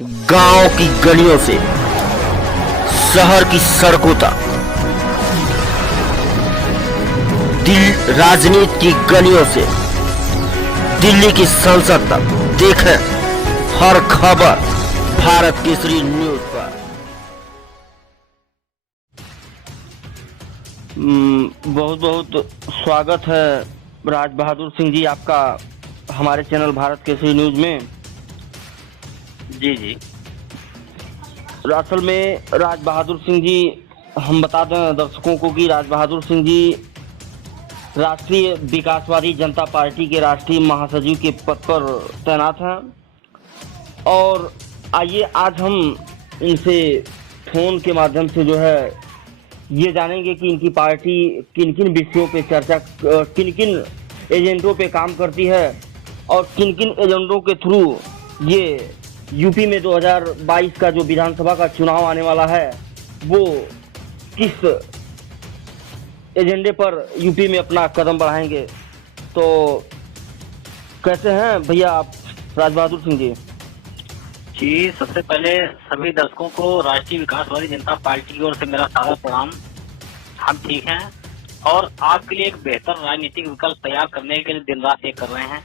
गांव की गलियों से शहर की सड़कों तक, दिल राजनीति की गलियों से दिल्ली की संसद तक देखें हर खबर भारत केसरी न्यूज पर। बहुत बहुत स्वागत है राज बहादुर सिंह जी आपका हमारे चैनल भारत केसरी न्यूज में। जी। असल में राज बहादुर सिंह जी, हम बता दें दर्शकों को कि राज बहादुर सिंह जी राष्ट्रीय विकासवादी जनता पार्टी के राष्ट्रीय महासचिव के पद पर तैनात हैं। और आइए आज हम इनसे फोन के माध्यम से जो है ये जानेंगे कि इनकी पार्टी किन किन विषयों पे चर्चा, किन किन एजेंडों पे काम करती है और किन किन एजेंडों के थ्रू ये यूपी में 2022 का जो विधानसभा का चुनाव आने वाला है वो किस एजेंडे पर यूपी में अपना कदम बढ़ाएंगे। तो कैसे हैं भैया आप राज बहादुर सिंह जी? जी, सबसे पहले सभी दर्शकों को राष्ट्रीय विकासवादी जनता पार्टी की ओर से मेरा सादर प्रणाम। हम ठीक हैं और आपके लिए एक बेहतर राजनीतिक विकल्प तैयार करने के लिए दिन रात एक कर रहे हैं।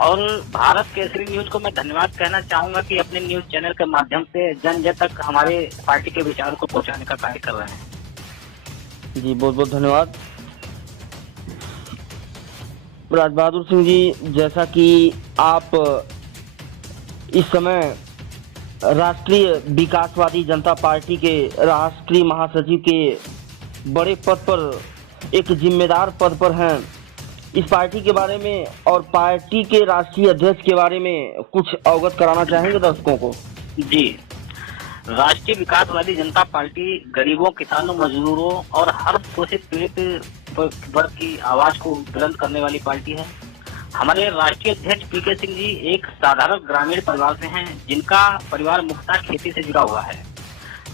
और भारत केसरी न्यूज को मैं धन्यवाद कहना चाहूंगा कि अपने न्यूज चैनल के माध्यम से जन जन तक हमारे पार्टी के विचारों को पहुंचाने का कार्य कर रहे हैं। जी बहुत बहुत धन्यवाद राज बहादुर सिंह जी। जैसा कि आप इस समय राष्ट्रीय विकासवादी जनता पार्टी के राष्ट्रीय महासचिव के बड़े पद पर, एक जिम्मेदार पद पर हैं, इस पार्टी के बारे में और पार्टी के राष्ट्रीय अध्यक्ष के बारे में कुछ अवगत कराना चाहेंगे दर्शकों को? जी, राष्ट्रीय विकासवादी जनता पार्टी गरीबों, किसानों, मजदूरों और हर शोषित पीड़ित वर्ग की आवाज को बुलंद करने वाली पार्टी है। हमारे राष्ट्रीय अध्यक्ष पीके सिंह जी एक साधारण ग्रामीण परिवार से हैं, जिनका परिवार मुख्यतः खेती से जुड़ा हुआ है।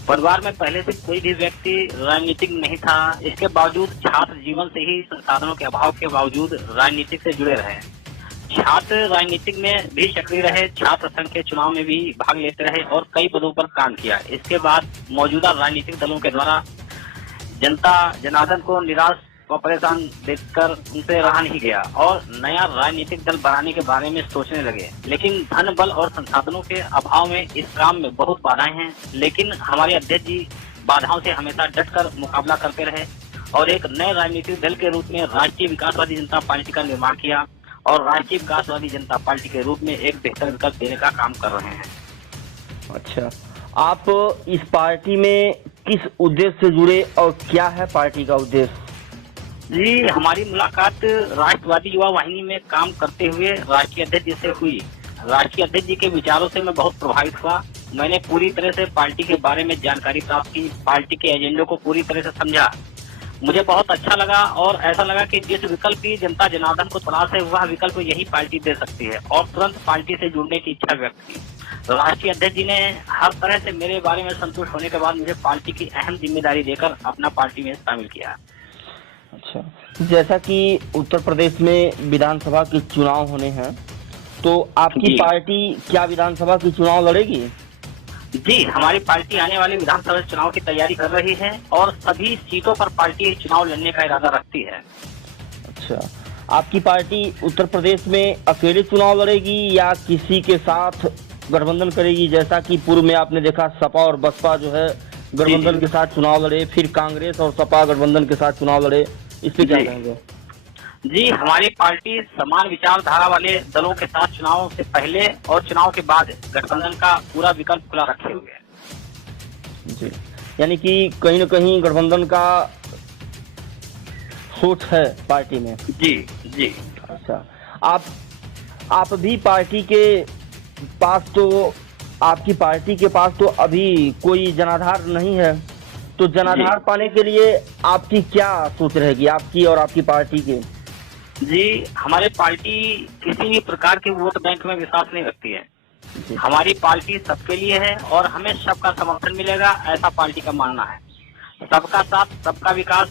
परिवार में पहले से कोई भी व्यक्ति राजनीतिक नहीं था। इसके बावजूद छात्र जीवन से ही संसाधनों के अभाव के बावजूद राजनीतिक से जुड़े रहे। छात्र राजनीतिक में भी सक्रिय रहे, छात्र संघ के चुनाव में भी भाग लेते रहे और कई पदों पर काम किया। इसके बाद मौजूदा राजनीतिक दलों के द्वारा जनता जनार्दन को निराश व परेशान देखकर उनसे रहा नहीं गया और नया राजनीतिक दल बनाने के बारे में सोचने लगे। लेकिन धन बल और संसाधनों के अभाव में इस काम में बहुत बाधाएं हैं। लेकिन हमारे अध्यक्ष जी बाधाओं से हमेशा डटकर मुकाबला करते रहे और एक नए राजनीतिक दल के रूप में राष्ट्रीय विकासवादी जनता पार्टी का निर्माण किया और राष्ट्रीय विकासवादी जनता पार्टी के रूप में एक बेहतर विकल्प देने का काम कर रहे हैं। अच्छा, आप इस पार्टी में किस उद्देश्य से जुड़े और क्या है पार्टी का उद्देश्य? जी, हमारी मुलाकात राष्ट्रवादी युवा वाहिनी में काम करते हुए राष्ट्रीय अध्यक्ष जी से हुई। राष्ट्रीय अध्यक्ष जी के विचारों से मैं बहुत प्रभावित हुआ। मैंने पूरी तरह से पार्टी के बारे में जानकारी प्राप्त की, पार्टी के एजेंडों को पूरी तरह से समझा। मुझे बहुत अच्छा लगा और ऐसा लगा कि जिस विकल्प की जनता जनार्दन को तलाश है वह विकल्प यही पार्टी दे सकती है और तुरंत पार्टी से जुड़ने की इच्छा व्यक्त की। राष्ट्रीय अध्यक्ष जी ने हर तरह से मेरे बारे में संतुष्ट होने के बाद मुझे पार्टी की अहम जिम्मेदारी देकर अपना पार्टी में शामिल किया। अच्छा, जैसा कि उत्तर प्रदेश में विधानसभा के चुनाव होने हैं तो आपकी पार्टी क्या विधानसभा की चुनाव लड़ेगी? जी, हमारी पार्टी आने वाले विधानसभा चुनाव की तैयारी कर रही है और सभी सीटों पर पार्टी चुनाव लड़ने का इरादा रखती है। अच्छा, आपकी पार्टी उत्तर प्रदेश में अकेले चुनाव लड़ेगी या किसी के साथ गठबंधन करेगी? जैसा कि पूर्व में आपने देखा सपा और बसपा जो है गठबंधन के साथ चुनाव लड़े, फिर कांग्रेस और सपा गठबंधन के साथ चुनाव लड़े, इस पे क्या कहेंगे? जी, हमारी पार्टी समान विचारधारा वाले दलों के साथ चुनाव से पहले और चुनाव के बाद गठबंधन का पूरा विकल्प खुला रखे हुए है। जी, यानी कि कहीं न कहीं गठबंधन का सोच है पार्टी में। जी। अच्छा, आप भी पार्टी के पास तो, आपकी पार्टी के पास तो अभी कोई जनाधार नहीं है, तो जनाधार पाने के लिए आपकी क्या सोच रहेगी, आपकी और आपकी पार्टी की? जी, हमारी पार्टी किसी भी प्रकार के वोट बैंक में विश्वास नहीं रखती है। हमारी पार्टी सबके लिए है और हमें सबका समर्थन मिलेगा, ऐसा पार्टी का मानना है। सबका साथ, सबका विकास,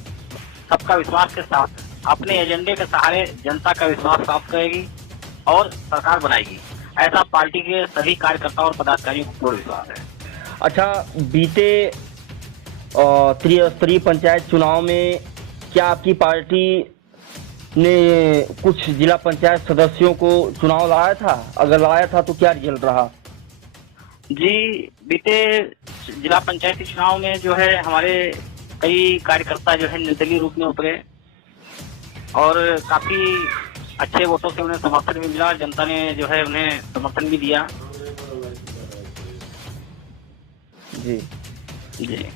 सबका विश्वास के साथ अपने एजेंडे के सहारे जनता का विश्वास प्राप्त करेगी और सरकार बनाएगी। ऐसा पार्टी के सभी कार्यकर्ताओं और पदाधिकारियों को पूर्ण विश्वास है। अच्छा, बीते त्रिस्तरीय पंचायत चुनाव में क्या आपकी पार्टी ने कुछ जिला पंचायत सदस्यों को चुनाव लड़ाया था? अगर लड़ाया था तो क्या रिजल्ट रहा? जी, बीते जिला पंचायती चुनाव में जो है हमारे कई कार्यकर्ता जो है निर्दलीय रूप में उतरे और काफी अच्छे वोटों से उन्हें समर्थन भी मिला। जनता ने जो है उन्हें समर्थन भी दिया। जी जी,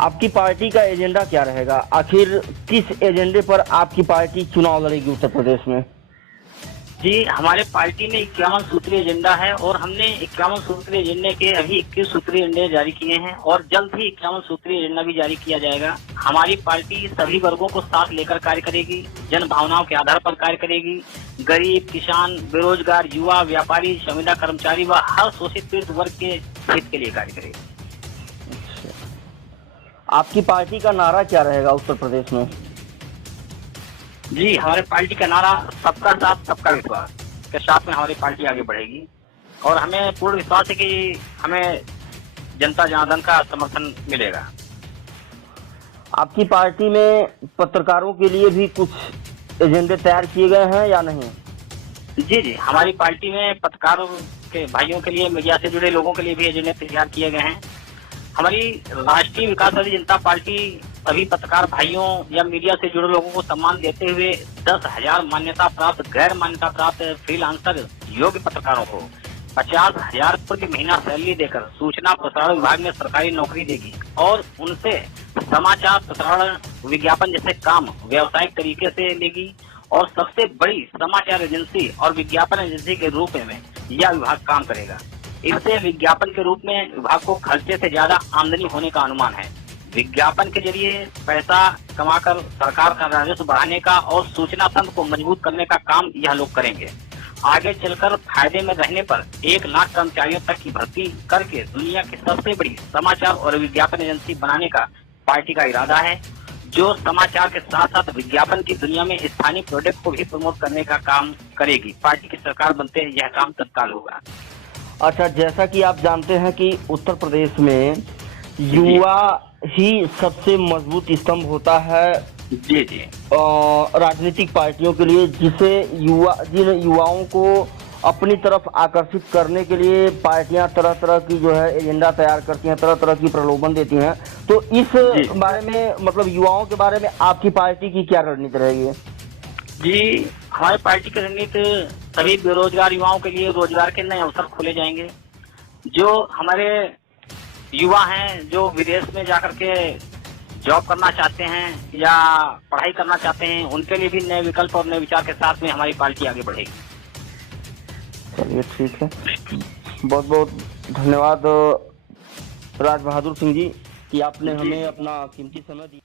आपकी पार्टी का एजेंडा क्या रहेगा? आखिर किस एजेंडे पर आपकी पार्टी चुनाव लड़ेगी उत्तर प्रदेश में? जी, हमारे पार्टी में 51 सूत्रीय एजेंडा है और हमने 51 सूत्रीय एजेंडे के अभी 21 सूत्रीय एजेंडे जारी किए हैं और जल्द ही 51 सूत्रीय एजेंडा भी जारी किया जाएगा। हमारी पार्टी सभी वर्गों को साथ लेकर कार्य करेगी, जन भावनाओं के आधार पर कार्य करेगी। गरीब, किसान, बेरोजगार, युवा, व्यापारी, संविदा कर्मचारी व हर शोषित पीड़ित वर्ग के हित के लिए कार्य करेगी। आपकी पार्टी का नारा क्या रहेगा उत्तर प्रदेश में? जी, हमारे पार्टी का नारा सबका साथ सबका विश्वास के साथ में हमारी पार्टी आगे बढ़ेगी और हमें पूर्ण विश्वास है कि हमें जनता जनार्दन का समर्थन मिलेगा। आपकी पार्टी में पत्रकारों के लिए भी कुछ एजेंडे तैयार किए गए हैं या नहीं? जी, हमारी पार्टी में पत्रकारों के भाइयों के लिए, मीडिया से जुड़े लोगों के लिए भी एजेंडे तैयार किए गए हैं। हमारी राष्ट्रीय विकासवादी जनता पार्टी सभी पत्रकार भाइयों या मीडिया से जुड़े लोगों को सम्मान देते हुए 10,000 मान्यता प्राप्त, गैर मान्यता प्राप्त फ्रीलांसर योग्य पत्रकारों को 50,000 प्रति महीना सैलरी देकर सूचना प्रसारण विभाग में सरकारी नौकरी देगी और उनसे समाचार प्रसारण, विज्ञापन जैसे काम व्यावसायिक तरीके से लेगी और सबसे बड़ी समाचार एजेंसी और विज्ञापन एजेंसी के रूप में यह विभाग काम करेगा। इससे विज्ञापन के रूप में विभाग को खर्चे से ज्यादा आमदनी होने का अनुमान है। विज्ञापन के जरिए पैसा कमाकर सरकार का राजस्व बढ़ाने का और सूचना तंत्र को मजबूत करने का काम यह लोग करेंगे। आगे चलकर फायदे में रहने पर 1 लाख कर्मचारियों तक की भर्ती करके दुनिया की सबसे बड़ी समाचार और विज्ञापन एजेंसी बनाने का पार्टी का इरादा है, जो समाचार के साथ साथ विज्ञापन की दुनिया में स्थानीय प्रोडक्ट को भी प्रमोट करने का काम करेगी। पार्टी की सरकार बनते ही यह काम तत्काल होगा। अच्छा, जैसा कि आप जानते हैं कि उत्तर प्रदेश में युवा ही सबसे मजबूत स्तंभ होता है जी राजनीतिक पार्टियों के लिए, जिन युवाओं को अपनी तरफ आकर्षित करने के लिए पार्टियां तरह तरह की जो है एजेंडा तैयार करती हैं, तरह तरह की प्रलोभन देती हैं। तो इस बारे में, मतलब युवाओं के बारे में आपकी पार्टी की क्या रणनीति रहेगी? जी, हमारी पार्टी की रणनीति सभी बेरोजगार युवाओं के लिए रोजगार के नए अवसर खोले जाएंगे। जो हमारे युवा हैं जो विदेश में जाकर के जॉब करना चाहते हैं या पढ़ाई करना चाहते हैं, उनके लिए भी नए विकल्प और नए विचार के साथ में हमारी पार्टी आगे बढ़ेगी। चलिए, ठीक है। बहुत बहुत धन्यवाद राज बहादुर सिंह जी कि आपने हमें अपना कीमती समय दिया।